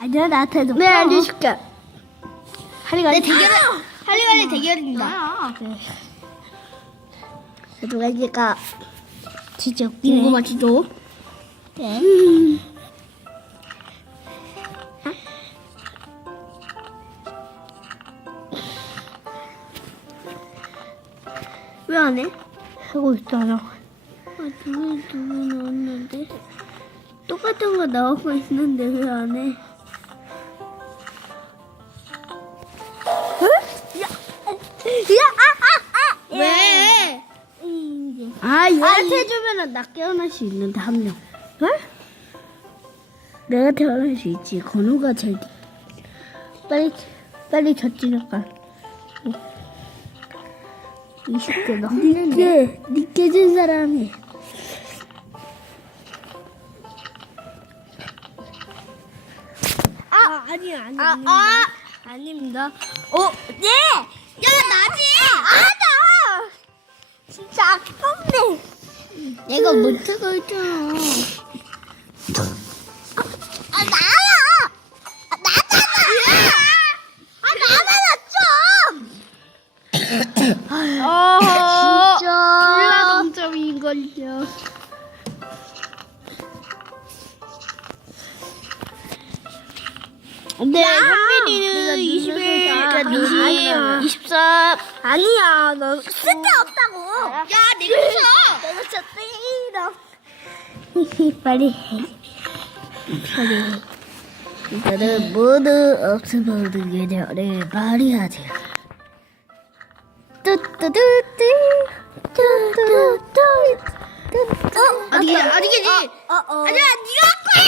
아니야 나한테 좀. 네, 알려줄게. 하리가 네, 대결, 할리갈리 대결입니다. 아, 그래. 누가 이길까? 진짜 궁금하지도? 네. 왜 안 해? 하고 있잖아. 아, 누구, 누구 나왔는데? 똑같은 거 나오고 있는데 왜 안 해? 아, 얘한테 해주면 나 깨어날 수 있는데, 한 명. 어? 내가 태어날 수 있지. 건우가 제일. 빨리, 빨리 젖지니까. 20개 넘는데. 니께, 니께 준 사람이. 아, 아니야, 아니야. 아, 아! 아닙니다. 어, 예! 아깝네. 내가 못하고 있잖아. 아, 나야. 아, 나잖아. 아, 나잖아 좀. 어, 진짜. 동점인걸요. 근데 현민이는 21, 아니야. 20, 23. 아니야, 너 쓸데없다고. 야, 내가 쳤어! 내가 때리라. 빨리 해. 빨리 해. 일단은 모두 없애버리는 계절을 말해야지. 뚜뚜뚜뚜 뚜뚜뚜 아니, 아니겠지. 어, 어. 아니야, 네가 할 거야!